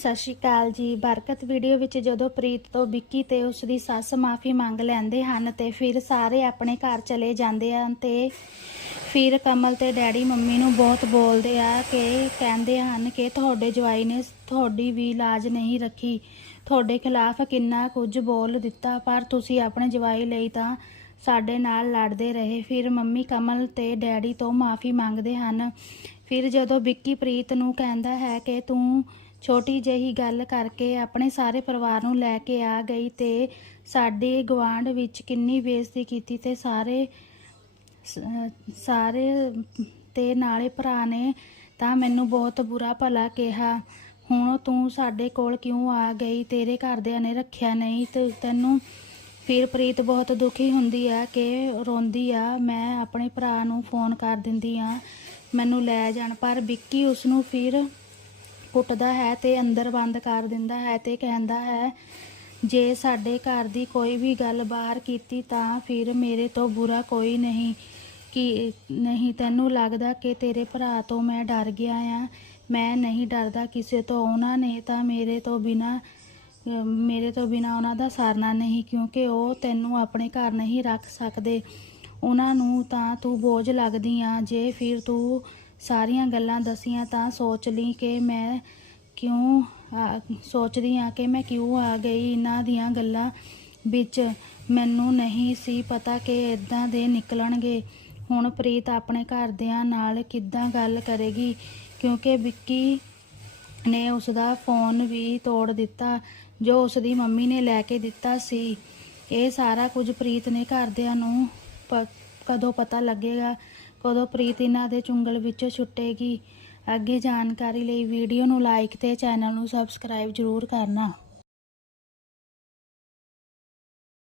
ਸਤਿ ਸ਼੍ਰੀ ਅਕਾਲ ਜੀ। ਬਰਕਤ ਵੀਡੀਓ ਵਿੱਚ ਜਦੋਂ ਪ੍ਰੀਤ ਤੋਂ ਵਿੱਕੀ ਤੇ ਉਸ ਦੀ ਸੱਸ ਮਾਫੀ ਮੰਗ ਲੈਂਦੇ ਹਨ ਤੇ ਫਿਰ ਸਾਰੇ ਆਪਣੇ ਘਰ ਚਲੇ ਜਾਂਦੇ ਹਨ ਤੇ ਫਿਰ ਕਮਲ ਤੇ ਡੈਡੀ ਮੰਮੀ ਨੂੰ ਬਹੁਤ ਬੋਲਦੇ ਆ ਕਿ ਕਹਿੰਦੇ ਹਨ ਕਿ ਤੁਹਾਡੇ ਜਵਾਈ ਨੇ ਤੁਹਾਡੀ ਵੀ ਲਾਜ ਨਹੀਂ ਰੱਖੀ। ਤੁਹਾਡੇ ਖਿਲਾਫ ਕਿੰਨਾ ਕੁਝ ਬੋਲ ਦਿੱਤਾ, ਪਰ ਤੁਸੀਂ ਆਪਣੇ ਜਵਾਈ ਲਈ ਤਾਂ ਸਾਡੇ ਨਾਲ ਲੜਦੇ ਰਹੇ। ਫਿਰ ਮੰਮੀ ਕਮਲ ਤੇ ਡੈਡੀ ਤੋਂ ਮਾਫੀ ਮੰਗਦੇ ਹਨ। ਫਿਰ ਜਦੋਂ ਵਿੱਕੀ ਪ੍ਰੀਤ ਨੂੰ ਕਹਿੰਦਾ ਹੈ ਕਿ ਤੂੰ ਛੋਟੀ ਜਿਹੀ ਗੱਲ ਕਰਕੇ ਆਪਣੇ ਸਾਰੇ ਪਰਿਵਾਰ ਨੂੰ ਲੈ ਕੇ ਆ ਗਈ ਤੇ ਸਾਡੇ ਗਵਾਂਢ ਵਿੱਚ ਕਿੰਨੀ ਬੇਇੱਜ਼ਤੀ ਕੀਤੀ ਤੇ ਸਾਰੇ ਸਾਰੇ ਤੇ ਨਾਲੇ ਭਰਾ ਨੇ ਤਾਂ ਮੈਨੂੰ ਬਹੁਤ ਬੁਰਾ ਭਲਾ ਕਿਹਾ। ਹੁਣ ਤੂੰ ਸਾਡੇ ਕੋਲ ਕਿਉਂ ਆ ਗਈ? ਤੇਰੇ ਘਰਦਿਆਂ ਨੇ ਰੱਖਿਆ ਨਹੀਂ ਤੇ ਤੈਨੂੰ ਫਿਰ ਪ੍ਰੀਤ ਬਹੁਤ ਦੁਖੀ ਹੁੰਦੀ ਆ ਕਿ ਰੋਂਦੀ ਆ। ਮੈਂ ਆਪਣੇ ਭਰਾ ਨੂੰ ਫੋਨ ਕਰ ਦਿੰਦੀ ਆ, ਮੈਨੂੰ ਲੈ ਜਾਣ। ਪਰ ਵਿੱਕੀ ਉਸ ਨੂੰ ਫਿਰ ਕੁੱਟਦਾ ਹੈ ਤੇ ਅੰਦਰ ਬੰਦ ਕਰ ਦਿੰਦਾ ਹੈ ਤੇ ਕਹਿੰਦਾ ਹੈ, ਜੇ ਸਾਡੇ ਘਰ ਦੀ ਕੋਈ ਵੀ ਗੱਲ ਬਾਹਰ ਕੀਤੀ ਤਾਂ ਫਿਰ ਮੇਰੇ ਤੋਂ ਬੁਰਾ ਕੋਈ ਨਹੀਂ। ਕਿ, ਨਹੀਂ, ਤੈਨੂੰ ਲੱਗਦਾ ਕਿ ਤੇਰੇ ਭਰਾ ਤੋਂ ਮੈਂ ਡਰ ਗਿਆ ਆ ਮੈਂ ਨਹੀਂ ਡਰਦਾ ਕਿਸੇ ਤੋਂ। ਉਹਨਾਂ ਨੇ ਤਾਂ ਮੇਰੇ ਤੋਂ ਬਿਨਾ, ਮੇਰੇ ਤੋਂ ਬਿਨਾ ਉਹਨਾਂ ਦਾ ਸਰਨਾ ਨਹੀਂ, ਕਿਉਂਕਿ ਉਹ ਤੈਨੂੰ ਆਪਣੇ ਘਰ ਨਹੀਂ ਰੱਖ ਸਕਦੇ। ਉਹਨਾਂ ਨੂੰ ਤਾਂ ਤੂੰ ਬੋਝ ਲੱਗਦੀ ਆ। ਜੇ ਫਿਰ ਤੂੰ ਸਾਰੀਆਂ ਗੱਲਾਂ ਦਸੀਆਂ ਤਾਂ ਸੋਚ ਲਈ ਕਿ ਮੈਂ ਕਿਉਂ, ਆ- ਸੋਚਦੀ ਆ ਕਿ ਮੈਂ ਕਿਉਂ ਆ ਗਈ ਇਹਨਾਂ ਦੀਆਂ ਗੱਲਾਂ ਵਿੱਚ। ਮੈਨੂੰ ਨਹੀਂ ਸੀ ਪਤਾ ਕਿ ਇਦਾਂ ਦੇ ਨਿਕਲਣਗੇ। ਹੁਣ ਪ੍ਰੀਤ ਆਪਣੇ ਘਰਦਿਆਂ ਨਾਲ ਕਿੱਦਾਂ ਗੱਲ ਕਰੇਗੀ? ਕਿਉਂਕਿ ਵਿੱਕੀ ਨੇ ਉਸ ਦਾ ਫੋਨ ਵੀ ਤੋੜ ਦਿੱਤਾ, ਜੋ ਉਸ ਦੀ ਮੰਮੀ ਨੇ ਲੈ ਕੇ ਦਿੱਤਾ ਸੀ। ਇਹ ਸਾਰਾ ਕੁਝ ਪ੍ਰੀਤ ਨੇ ਘਰਦਿਆਂ ਨੂੰ ਪ- ਕਦੋਂ ਪਤਾ ਲੱਗੇਗਾ? ਕਦੋਂ ਪ੍ਰੀਤ ਇਹਨਾਂ ਦੇ ਚੁੰਗਲ ਵਿੱਚੋਂ ਛੁੱਟੇਗੀ? ਅੱਗੇ ਜਾਣਕਾਰੀ ਲਈ ਵੀਡੀਓ ਨੂੰ ਲਾਈਕ ਤੇ ਚੈਨਲ ਨੂੰ ਸਬਸਕ੍ਰਾਈਬ ਜ਼ਰੂਰ ਕਰਨਾ।